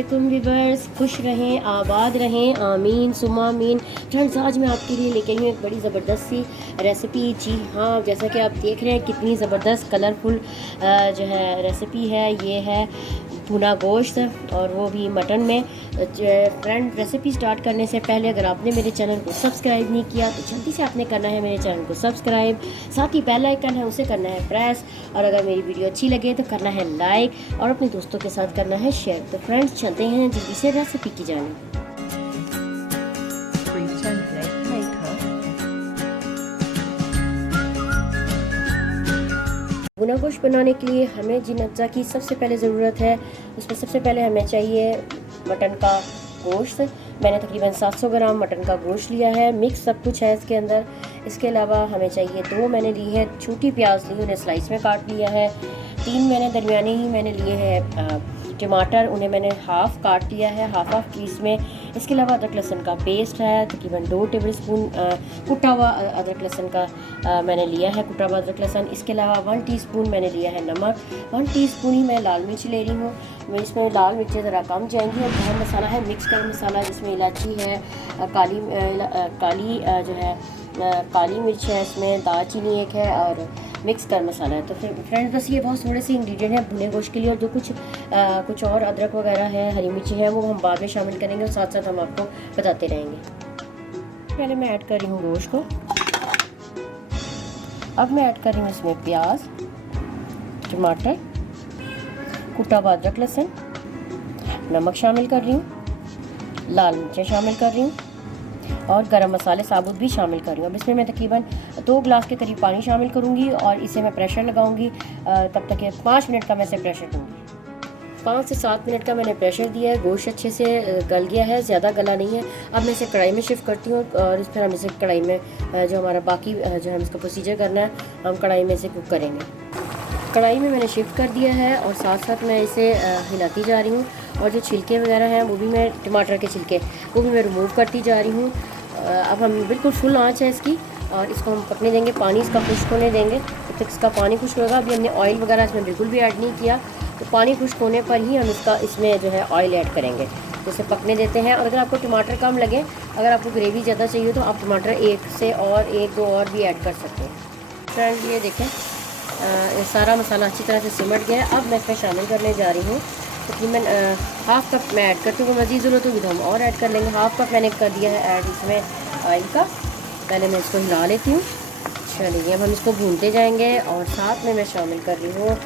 वालेकुम व्यूअर्स, खुश रहें, आबाद रहें, आमीन सुम्मा आमीन। फ्रेंड्स, आज मैं आपके लिए लेके आई हूँ एक बड़ी ज़बरदस्त सी रेसिपी। जी हाँ, जैसा कि आप देख रहे हैं कितनी ज़बरदस्त कलरफुल जो है रेसिपी है। ये है भुना गोश्त और वो भी मटन में। फ्रेंड, रेसिपी स्टार्ट करने से पहले अगर आपने मेरे चैनल को सब्सक्राइब नहीं किया तो जल्दी से आपने करना है मेरे चैनल को सब्सक्राइब, साथ ही बेल आइकन है उसे करना है प्रेस, और अगर मेरी वीडियो अच्छी लगे तो करना है लाइक और अपने दोस्तों के साथ करना है शेयर। तो फ्रेंड्स, चलते हैं जल्दी से रेसिपी की जाने। भुना गोश्त बनाने के लिए हमें जिन अज्जा की सबसे पहले ज़रूरत है, उसमें सबसे पहले हमें चाहिए मटन का गोश्त। मैंने तकरीबन 700 ग्राम मटन का गोश्त लिया है, मिक्स सब कुछ है इसके अंदर। इसके अलावा हमें चाहिए 2 मैंने ली है छोटी प्याज ली, उन्हें स्लाइस में काट लिया है। 3 मैंने दरमियाने ही मैंने लिए हैं टमाटर, उन्हें मैंने हाफ़ काट लिया है, हाफ पीस में। इसके अलावा अदरक लहसुन का पेस्ट है, तकरीबन 2 टेबल स्पून कुटा हुआ अदरक लहसुन का मैंने लिया है, कुटा हुआ अदरक लहसुन। इसके अलावा 1 टीस्पून मैंने लिया है नमक, 1 टीस्पून ही मैं लाल मिर्च ले रही हूँ। मैं इसमें लाल मिर्चें ज़रा कम जाएंगी। और गरम मसाला है, मिक्स गरम मसाला, जिसमें इलायची है, काली मिर्च है, इसमें दालचीनी एक है और मिक्स गरम मसाला है। तो फिर फ्रेंड्स, बस ये बहुत थोड़े से इंग्रेडिएंट हैं भुने गोश्त के लिए। और जो कुछ और अदरक वगैरह है, हरी मिर्ची है, वो हम बाद में शामिल करेंगे और साथ साथ हम आपको बताते रहेंगे। पहले मैं ऐड कर रही हूँ गोश्त को। अब मैं ऐड कर रही हूँ इसमें प्याज, टमाटर, कुटा हुआ अदरक लहसुन, नमक शामिल कर रही हूँ, लाल मिर्चें शामिल कर रही हूँ और गरम मसाले साबुत भी शामिल कर रही हूँ। अब इसमें मैं तकरीबन 2 गिलास के करीब पानी शामिल करूँगी और इसे मैं प्रेशर लगाऊंगी। तब तक 5 मिनट का मैं इसे प्रेशर दूँगी। 5 से 7 मिनट का मैंने प्रेशर दिया है। गोश्त अच्छे से गल गया है, ज़्यादा गला नहीं है। अब मैं इसे कढ़ाई में शिफ्ट करती हूँ और इस पर हम इसे कढ़ाई में जो हमारा बाकी जो हम इसका प्रोसीजर करना है, हम कढ़ाई में इसे कुक करेंगे। कढ़ाई में मैंने शिफ्ट कर दिया है और साथ साथ मैं इसे हिलाती जा रही हूँ। और जो छिलके वगैरह हैं वो भी मैं, टमाटर के छिलके, वो भी मैं रिमूव करती जा रही हूँ। अब हम बिल्कुल फुल आंच है इसकी और इसको हम पकने देंगे, पानी इसका खुश्क होने देंगे। जब तक इसका पानी खुश्क होगा, अभी हमने ऑयल वगैरह इसमें बिल्कुल भी ऐड नहीं किया, तो पानी खुश्क होने पर ही हम इसमें जो है ऑयल ऐड करेंगे। तो इसे पकने देते हैं। और अगर आपको टमाटर कम लगे, अगर आपको ग्रेवी ज़्यादा चाहिए, तो आप टमाटर 1-2 और भी ऐड कर सकते हैं। फ्रेंड्स, ये देखें सारा मसाला अच्छी तरह से सिमट गया है। अब मैं इसमें शामिल करने जा रही हूँ तकरीबन हाफ़ कप मैं ऐड करती हूँ। मज़ीद ज़रूरत होगी तो हम और ऐड कर लेंगे। हाफ़ कप मैंने कर दिया है ऐड इसमें ऑयल का। पहले मैं इसको हिला लेती हूँ। चलिए, अब हम इसको भूनते जाएंगे। और साथ में मैं शामिल कर रही हूँ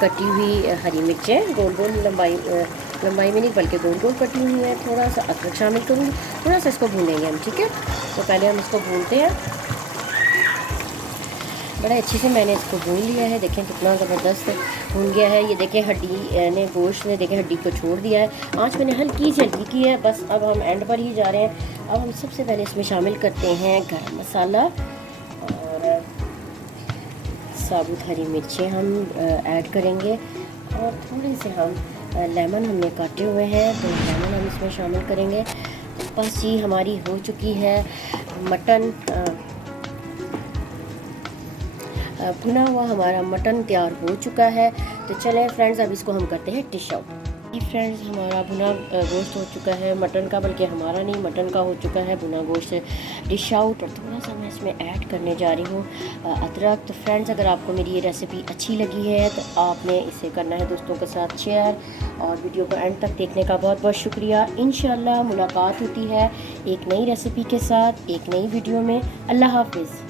कटी हुई हरी मिर्चें, गोल गोल लंबाई में नहीं बल्कि गोल गोल कटी हुई है। थोड़ा सा अदरक शामिल करूँगी, थोड़ा सा इसको भूनेंगे हम, ठीक है। तो पहले हम इसको भूनते हैं। बड़ा अच्छे से मैंने इसको भून लिया है। देखें कितना ज़बरदस्त भून गया है। ये देखें हड्डी ने, गोश्त ने, देखें हड्डी को छोड़ दिया है। आँच मैंने हल्की की है बस। अब हम एंड पर ही जा रहे हैं। अब हम सबसे पहले इसमें शामिल करते हैं गरम मसाला और साबुत हरी मिर्चें हम ऐड करेंगे। और थोड़े से हम लेमन हमने काटे हुए हैं, तो लेमन हम इसमें शामिल करेंगे। बस जी, हमारी हो चुकी है मटन, भुना हुआ हमारा मटन तैयार हो चुका है। तो चलें फ्रेंड्स, अब इसको हम करते हैं डिश आउट। फ्रेंड्स, हमारा भुना गोश्त हो चुका है मटन का, बल्कि हमारा नहीं मटन का हो चुका है भुना गोश्त डिश आउट। और थोड़ा सा मैं इसमें ऐड करने जा रही हूँ अदरक। तो फ्रेंड्स, अगर आपको मेरी ये रेसिपी अच्छी लगी है तो आपने इसे करना है दोस्तों के साथ शेयर। और वीडियो को एंड तक देखने का बहुत बहुत शुक्रिया। इंशाल्लाह मुलाकात होती है एक नई रेसिपी के साथ, एक नई वीडियो में। अल्लाह हाफिज़।